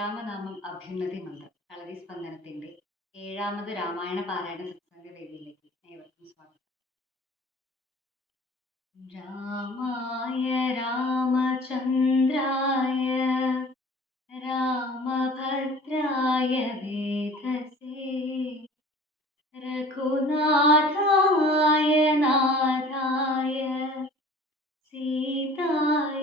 ശ്രീരാമനാമം അഭ്യുന്നതി മന്ത്രം കളരി സ്പന്ദനത്തിന്റെ ഏഴാമത് രാമായണ പാരായണ സത്സംഗ വേദിയിലേക്ക് ഏവർക്കും സ്വാഗതം. രാമായ രാമചന്ദ്രായ രാമഭദ്രായ വേദസേ രഘുനാഥായ നാഥായ സീതായ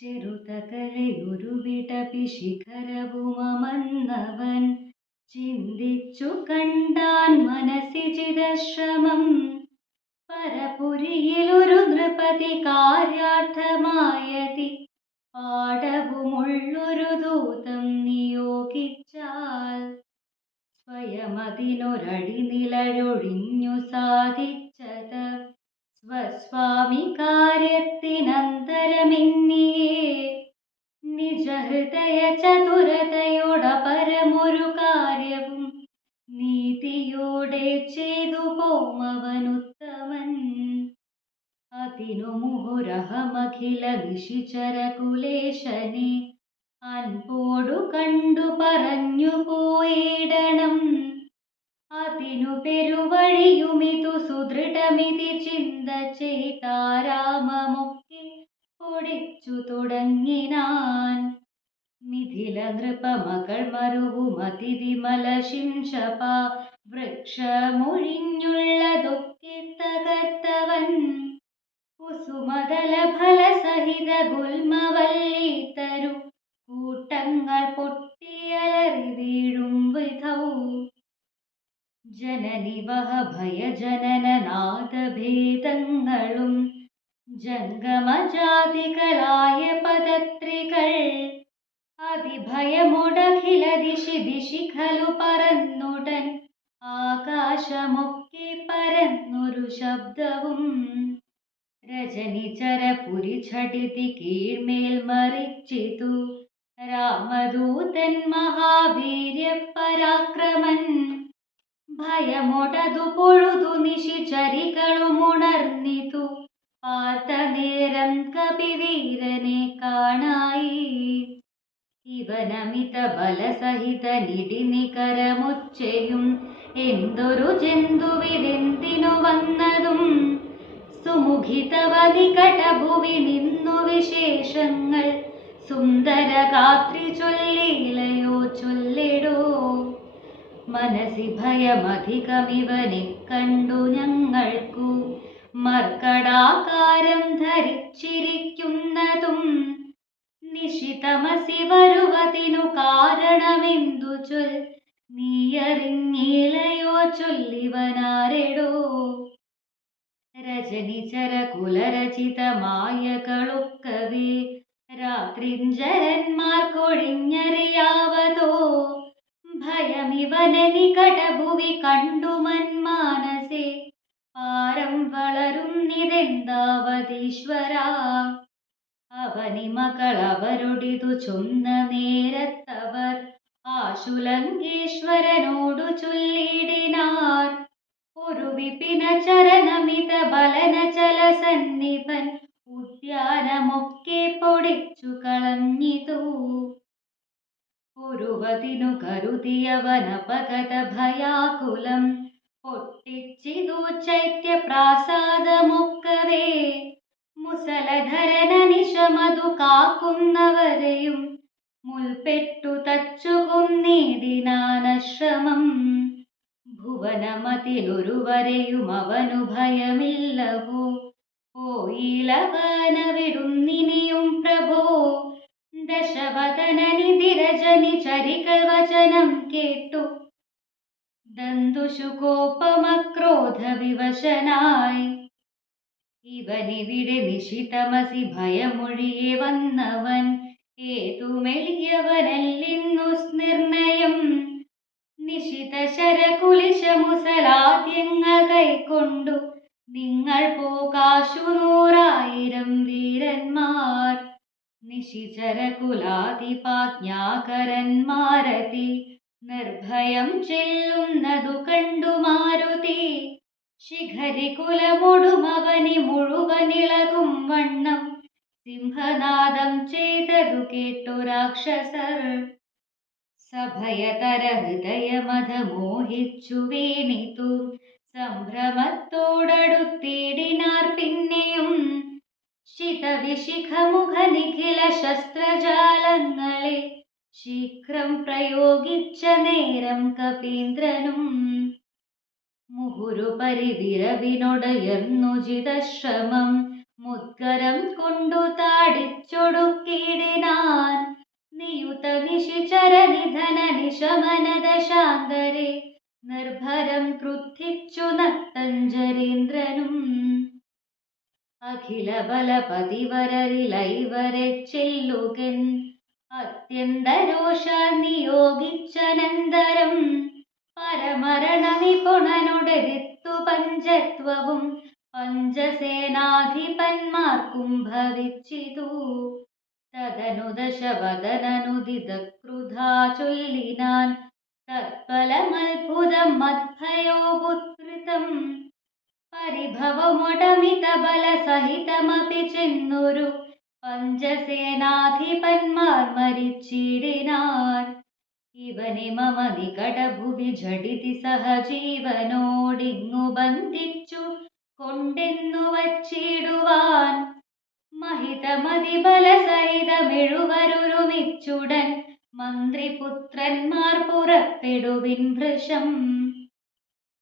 ചെറുതകരയൊരുവിടപി ശിഖരവുമമന്നവൻ ചിന്തിച്ചു കണ്ടാൻ മനസ്സിചിതശ്രമം. പരപുരിയിലൊരു നൃപതി കാര്യാർത്ഥമായതി. പാടവുമുള്ളൊരു ദൂതം നിയോഗിച്ചാൽ സ്വയമതിനൊരടി നിലഴൊഴിഞ്ഞു സാധിച്ചത്. സ്വസ്വാമി കാര്യത്തിനന്തരമെന്നിയേ നിജഹൃദയ ചതുരതയോടപരമൊരു കാര്യവും നീതിയോടെ ചെയ്തു പോമവനുത്തമൻ. അതിനു മുഹുരഹമഖില നിശിചര കുലേശനെ അൻപോടു കണ്ടു പറഞ്ഞു പോയിടണം. അതിനു പെരുവഴിയുമിതു സുദൃഢമിതി ചിന്ത ചെയ്താരാമമൊക്കെ പൊടിച്ചു തുടങ്ങിനാൻ. മിഥില നൃപമകൾ മരുവുമതി വിമല ശിംശപ വൃക്ഷമൊഴിഞ്ഞുള്ളതൊക്കെ തകർത്തവൻ. കുസുമതല ഫലസഹിത ഗുൽമവല്ലി തരു കൂട്ടങ്ങൾ പൊട്ടിയലറി വീഴും വിധൗ ജനനിവഹ ഭയജനനനാദഭേദങ്ങളും ജംഗമജാതികളായ പദത്രികൾ അതിഭയമുടഖില ദിശി ദിശി ഖലു പറന്നുടൻ ആകാശമൊക്കെ പരന്നൊരു ശബ്ദവും രജനിചരപുരി ഝടിതി കീഴ്മേൽ മറിച്ചിതു രാമദൂതൻ മഹാവീര്യ പരാക്രമൻ ഭയമൊടതു പൊഴുതു നിശിചരികളുമുണർന്നിതു പാർത്ത നേരം കപിവീരനെ കാണായി. ഇവനമിത ബലസഹിത നിടിനികരമുച്ചയും എന്തൊരു ജന്തുവിടെന്തിനു വന്നതും. സുമുഖിതവ നികടഭുവി നിന്നു വിശേഷങ്ങൾ. സുന്ദര കാത്രി ചൊല്ലിലയോ ചൊല്ലിടോ. മനസ്സി ഭയമധികമിവ കണ്ടു ഞങ്ങൾക്കു. മർക്കടാകാരം ധരിച്ചിരിക്കുന്നതും നിശിതമസി വരുവതിനു കാരണമെന്തു ചൊൽ? നീയറിഞ്ഞിലയോ ചൊല്ലിവനാരെടോ? രജനിചര കുലരചിതമായകളൊക്കവേ രാത്രിഞ്ചരന്മാർക്കൊഴിഞ്ഞറിയാവതോ? നികടഭുവി കണ്ടു മന്മാനസേ. പാരം വളരുന്നിതെന്താവതീശ്വര അവനി മകൾ അവരൊടിതു ചൊന്ന നേരത്തവർ ആശുലങ്കേശ്വരനോടു ചൊല്ലിടിനാർ. ഒരു വിപിന ചരണമിത ബലന ചല സന്നിപൻ ഉദ്യാനമൊക്കെ പൊടിച്ചു കളഞ്ഞിതു. ഒരുവതിനു കരുതിയവനപകത ഭയാകുലം. പൊട്ടിച്ചിതു ചൈത്യപ്രാസാദമൊക്കവേ. മുസലധരന നിശമതു കാക്കുന്നവരെയും മുൽപ്പെട്ടു തച്ചു കൊന്നേടിനാനശ്രമം ഭുവനമതിലൊരുവരെയും അവനു ഭയമില്ലവോ. പോയിലവനവിടുന്നിനിയും പ്രഭോ ദശവദനനിധിരജനി ചരികൾ വചനം കേട്ടു. ദന്തുശുകോപമക്രോധ വിവശനായി ഇവനിവിടെ നിശിതമസി ഭയമൊഴിയെ വന്നവൻ. ഏതുമെളിയവനല്ലിന്നു നിർണയം. നിശിത ശരകുലിശമുസലാദ്യങ്ങൾ കൈക്കൊണ്ടു. നിങ്ങൾ പോകാശു നൂറായിരം വീരന്മാർ. നിശിചരകുലാതിപാജ്ഞാകരന്മാരതി നിർഭയം ചെല്ലുന്നതു കണ്ടു മാരുതി. ശിഖരികുലമൊടുമവനി മുഴുവനിളകും വണ്ണം സിംഹനാദം ചെയ്തതു കേട്ടു രാക്ഷസർ. സഭയതര ഹൃദയമത മോഹിച്ചു വീണിതു സംഭ്രമത്തോടടുത്തിടിനാർ പിന്നെയും ശിതവിശിഖമുഖ നിഖില ശസ്ത്രജാലങ്ങളെ ശീഘ്രം പ്രയോഗിച്ച നേരം കപീന്ദ്രനും. മുഹുരു പരിവിരവിനൊടയർന്നു ജിതശ്രമം മുദ്ഗരം കൊണ്ടു താടിച്ചൊടുക്കിടിനാൻ. നിയുത നിശിചരനിധന നിശമനദ ശാന്തരെ നിർഭരം ക്രുദ്ധിച്ചു നത്തഞ്ജരീന്ദ്രനും അഖില ബലപതിവരരിലൈവരെ ചെല്ലുകൻ അത്യന്തരോഷാ നിയോഗിച്ചനന്തരം പരമരണമിപുണനൊടെതിർത്തു പഞ്ചത്വവും പഞ്ചസേനാധിപന്മാർക്കും ഭവിച്ചിതു. തദനു ദശവദനനുദിതക്രുധാ ചൊല്ലിനാൻ തത്ഫലമത്ഭുതം മദ്ഭയോപുത്രിതം പരിഭവമൊടമിത ബലസഹിതമപി ചെന്നൊരു പഞ്ചസേനാധിപന്മാർ മരിച്ചിടിനാർ. ഇവനെ മമ നികടഭുവി ജടിതി സഹജീവനോടിങ്ങു ബന്ധിച്ചു കൊണ്ടെന്നു വച്ചിടുവാൻ. മഹിതമതിബല സഹിതമെഴുവരുമിച്ചുടൻ മന്ത്രിപുത്രന്മാർ പുറപ്പെടുവിൻ ഭൃശം.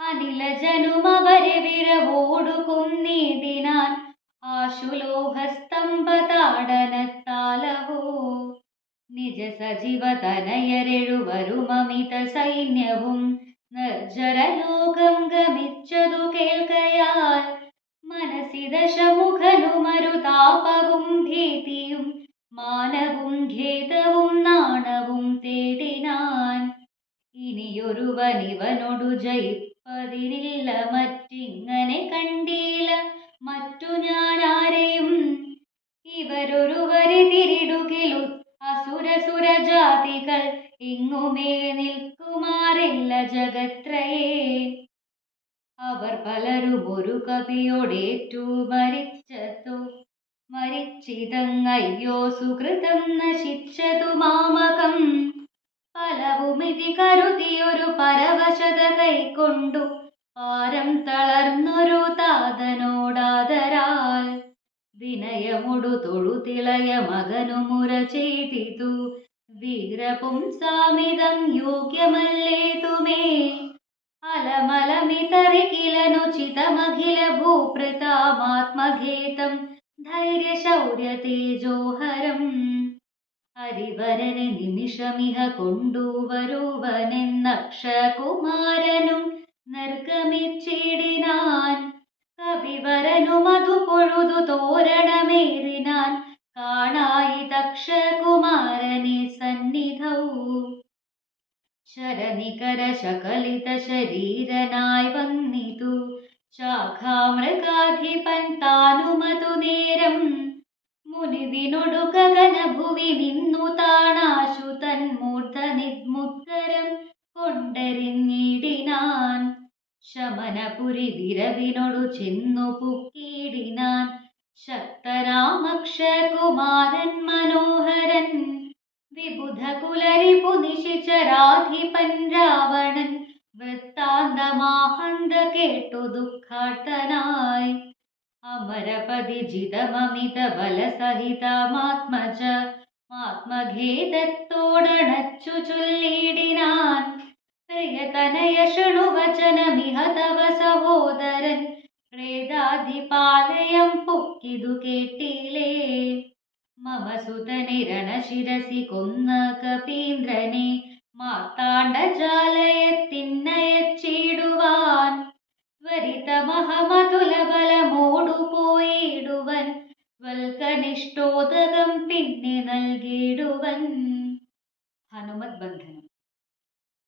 അനിലജനുമവരെ വിരവോടു കൊന്നീടിനാൻ ആശുലോഹസ്തംഭതാടനത്താലവോ. നിജ സജീവ തനയരെഴുവരുമമിത സൈന്യവും നിർജരലോകം ഗമിച്ചതു കേൾക്കയാൽ മനസ്സി ദശമുഖനുമരുതാപവും ഭീതിയും മാനവും ഖേദവും നാണവും തേടിനാൻ. ഇനിയൊരുവനിവനൊടു ജയിപ്പതിനില്ല മറ്റിങ്ങനെ കണ്ടീല. മറ്റു ഞാൻ ആരെയും ഇവരൊരുവരി അസുരസുര അസുരസുരജാതികൾ ഇങ്ങുമേ നിൽക്കുമാറില്ല ജഗത്രയേ. അവർ പലരും ഒരു കവിയോടേറ്റു മരിച്ചതു. മരിച്ചിതങ്ങയ്യോ സുഹൃതം നശിച്ചതു മാമകം. ഫലവുമിതി കരുതിയൊരു പരവശത കൈക്കൊണ്ടു പാരം തളർന്നൊരു താതനോടാദരാൽ വിനയമൊടു തൊഴുതിളയ മകനു മുര ചെയ്തിതു വീരപുംസാമിതം യോഗ്യമല്ലേതുമേ അലമലമിതറികിലനുചിതമഖില ഭൂപൃതാമാത്മഘേതം ധൈര്യശൗര്യതേജോഹരം ഹരിവരനെ നിമിഷമിഹ കൊണ്ടുവരുവനെന്നക്ഷകുമാരനും നിർഗമിച്ചിടിനാൻ കവിവരനും അതു പൊഴുതു തോരണമേറിനാൻ. കാണായി ദക്ഷകുമാരനെ സന്നിധവും ശരനികര ശകലിത ശരീരനായി വന്നിതു. ശാഖാമൃഗാധിപൻ താനുമതു നേരം മുനിവിനൊടു ഗഗന ഭുവി നിന്നു താണാശു തൻ മൂർധനിദ്മുദ്ഗരം കൊണ്ടെറിഞ്ഞിടിനാൻ ശമനപുരി വിരവിനൊടു ചെന്നു പുക്കിയിടിനാൻ ശക്തരാമക്ഷകുമാരൻ മനോഹരൻ. വിബുധ കുലരിപു നിശിചരാധിപൻ രാവണൻ. വൃത്താന്തമാഹന്ത കേട്ടു ദുഃഖാർത്തനായി. അമരപതി ജിതമമിത ബലസഹിതമാത്മജ ആത്മഖേദത്തോടണച്ചു ചൊല്ലിടിനാൻ പ്രിയതനയ ശൃണുവചനമിഹ തവ സഹോദരൻ പ്രേതാധിപാലയം പൊക്കിതു കേട്ടിലേ. മമ സുതനിരണശിരസി കൊന്ന കപീന്ദ്രനെ മാർത്താണ്ഡജാലയത്തിന്നയച്ചിടുവാൻ ത്വരിതമഹമതുല ബലമോടു പോയിടുവൻ വൽക്കനിഷ്ഠോദകം പിന്നെ നൽകിയിടുവൻ. ഹനുമത് ബന്ധനം.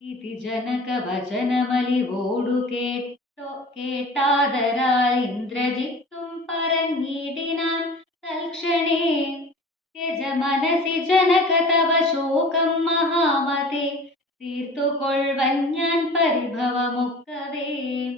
ഇതി ജനക വചനമലിവോടു കേട്ടോ കേട്ടാതരാൽ ഇന്ദ്രജിത്തും പറഞ്ഞിടിനാൻ തൽക്ഷണേ. ത്യജ മനസി ജനക തവ ശോകം മഹാമതേ. തീർത്തുകൊള്ളുവൻ ഞാൻ പരിഭവമൊക്കവേ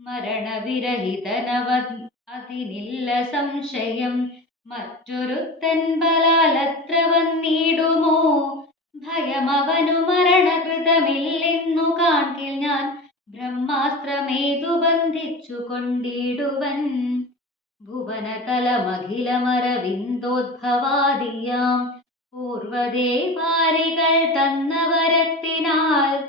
മരണവിരഹിതനവ അതിനില്ല സംശയം. മറ്റൊരുത്തൻ ബലാലത്ര വന്നിടുമോ? ഭയമവനു മരണകൃതമില്ലെന്നു കാണിൽ ഞാൻ ബ്രഹ്മാസ്ത്രമേതു ബന്ധിച്ചു കൊണ്ടിടുവൻ ഭുവനതലമഖിലമരവിന്ദോദ്ഭവാദിയാം. പൂർവദേവാരികൾ തന്ന വരത്തിനാൽ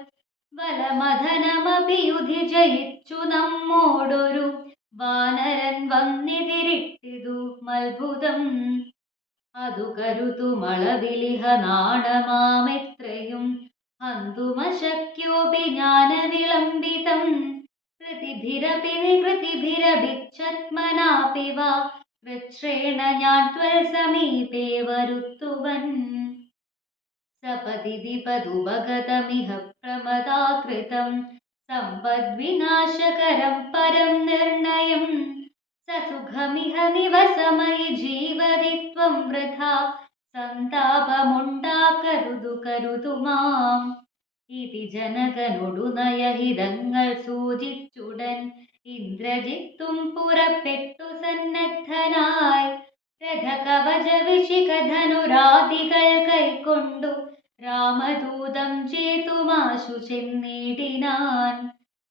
ജയിച്ചു നമ്മോടൊരു വാനരൻ വന്നിതിരിട്ടിതു മത്ഭുതം. അതു കരുതുമളവിലിഹ നാണമാമെത്രയും. ഹന്തുമശക്യോപി ജ്ഞാനവിളംബിതം കൃതിഭിരപി നികൃതിഭിരഭിച്ഛത്മനാപി ഞാൻ ത്വൽ സമീപേ വരുത്തുവൻ. സപതി വിപതുപഗതമിഹ പ്രമദാകൃതം. സമ്പദ്വിനാശകരം പരം നിർണയം. സസുഖമിഹ നിവസമൈ ജീവതി ത്വം വൃഥാ. സന്താപമുണ്ടാക്കരുതു കരുതു മാം. ഇതി ജനകനൊടു നയഹിതങ്ങൾ സൂചിച്ചുടൻ. ഇന്ദ്രജിത്തും പുറപ്പെട്ടു സന്നദ്ധനായി. രഥകവച വിശിഖധനുരാദികൾ കൈക്കൊണ്ടു രാമദൂതം ചേതുമാശു ചെന്നിടിനാൻ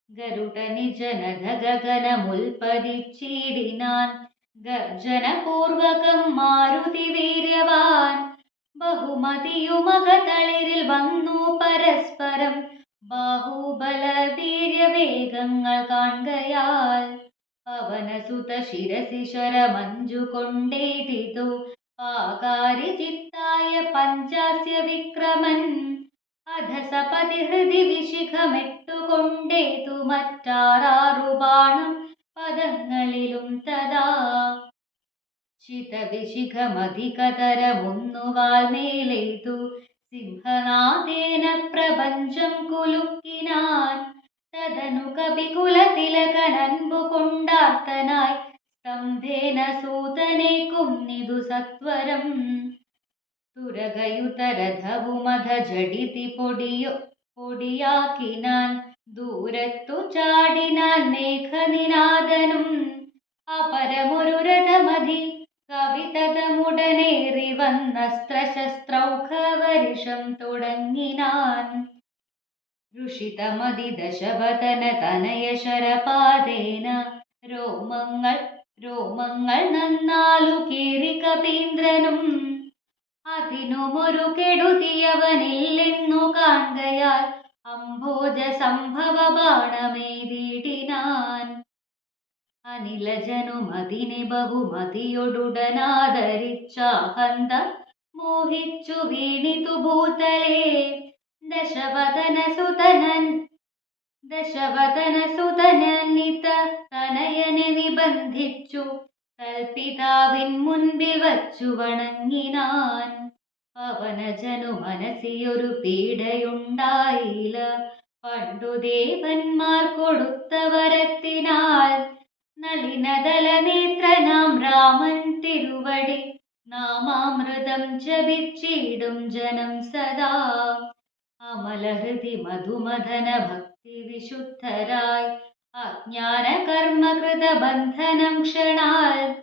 ഗരുഡനി ജനധഗഗനമുൽപ്പതിച്ചിടിനാൻ ഗർജനപൂർവകം മാരുതി വീര്യവാൻ ബഹുമതിയുമകതളിരിൽ വന്നു പരസ്പരം ബാഹുബല വീര്യവേഗങ്ങൾ കാണുകയാൽ പവനസുത ശിരസി മഞ്ജു കൊണ്ടേതിതു പാകാരി ചിത്തായ പഞ്ചാസ്യ വിക്രമൻ അധസപതി ഹൃദി വിശിഖമെട്ടുകൊണ്ടേതു മറ്റാറാറു ബാണം പദങ്ങളിലും തഥാ. ശിതവിശിഖമധികതരമൊന്നുവാൽ മേലെയ്തു സിംഹനാദേന പ്രപഞ്ചം കുലുക്കിനാൻ. തദനു കപികുലതിലകനൻപു സ്തംഭേന സൂതനെ കുന്നിതു സത്വരം തുരകയുതരഥവുമധ ജഡിതി പൊടിയോ പൊടിയാക്കിനാൻ ദൂരത്തു ചാടിനാൻ മേഘനിനാദനും അപരമൊരു രഥമതി കവിതതമുടനേറി വന്നസ്ത്രശസ്ത്രൗഖവരിഷം തുടങ്ങിനാൻ ഋഷിതമതി ദശവതന തനയ ശരപാദേന രോമങ്ങൾ രോമങ്ങൾ നന്നാലു കീറി കപീന്ദ്രനും. അതിനുമൊരു കെടുതിയവനില്ലെന്നു കാണുകയാൽ അംബോജ സംഭവ ബാണമേതിടിനാൻ അനിലജനും അതിനെ ബഹുമതിയൊടുടനാദരിച്ചാഹന്ത മോഹിച്ചു വീണിതു ഭൂതലേ. ദശവദന സുതനൻ ദശവദനസുതനിത തനയനെ നിബന്ധിച്ചു. തൽപിതാവിൻ മുൻപിൽ വച്ചു വണങ്ങിനാൻ. പവനജനു മനസ്സിയൊരു പീഡയുണ്ടായില്ല പണ്ടു ദേവന്മാർ കൊടുത്ത വരത്തിനാൽ. നളിനതല നേത്രനാം രാമൻ തിരുവടി. നാമാമൃതം ജപിച്ചിടും ജനം സദാ. അമലഹൃതി മധുമധന ഭക്തി വിശുദ്ധരായി. അജ്ഞാന കർമ്മകൃത ബന്ധനം ക്ഷണാൽ.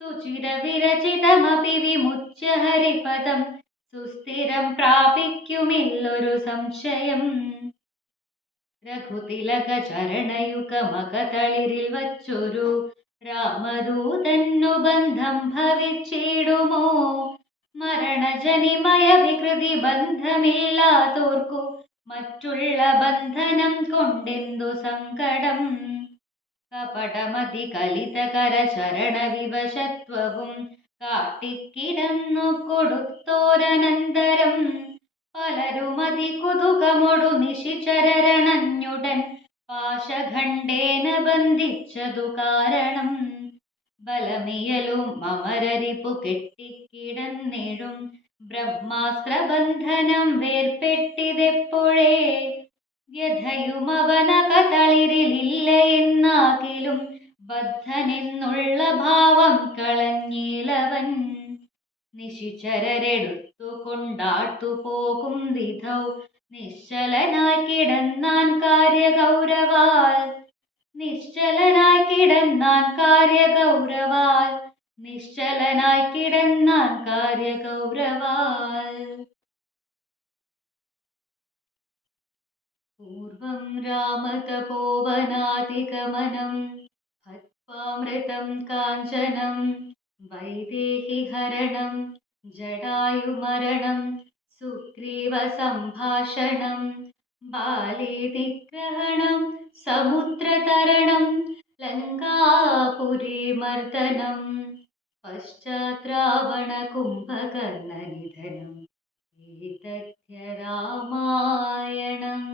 സുചിര വിരചിതമപി വിമുച്യ ഹരിപദം സുസ്ഥിരം പ്രാപിക്കുമില്ലൊരു സംശയം. രഘുതിലക ചരണയുഗ മകതളിരിൽ വച്ചൊരു രാമദൂതന്നു ബന്ധം ഭവിച്ചിടുമോ? മരണജനിമയ വികൃതി ബന്ധമില്ലാത്തോർക്കു മറ്റുള്ള ബന്ധനം കൊണ്ടെന്തു സങ്കടം? കപടമതി കലിതകര വിവശത്വവും കാട്ടിക്കിടന്നു കൊടുത്തോരനന്തരം. പലരുമതി കുതുകമൊടു നിശിചരണഞ്ഞുടൻ പാശഖണ്ഡേന ബന്ധിച്ചതു കാരണം. ബലമിയലും അമരരിപ്പു കെട്ടിക്കിടന്നിടും ബ്രഹ്മാസ്ത്രബന്ധനം വേർപെട്ടിതെപ്പോഴേ? വ്യഥയും അവനകതളിരിലില്ല എന്നാകിലും ബദ്ധനെന്നുള്ള ഭാവം കളഞ്ഞിലവൻ നിശിചരരെടുത്തു കൊണ്ടാട്ടു പോകും വിധൗ. നിശ്ചലനായി കിടന്നാൻ കാര്യഗൗരവാൽ. നിശ്ചലനായി കിടന്നാൻ കാര്യഗൗരവാൽ. നിശ്ചലനായി കിടന്നാൻ കാര്യഗൗരവാൽ പൂർവം രാമതപോവനാദിഗമനം ഹത്വാമൃതം കാഞ്ചനം വൈദേഹി ഹരണം ജടായുമരണം സുഗ്രീവ സംഭാഷണം ബാലേ പശ്ചാത്രാവണ കുംഭകർണനിധനം രാമായണം.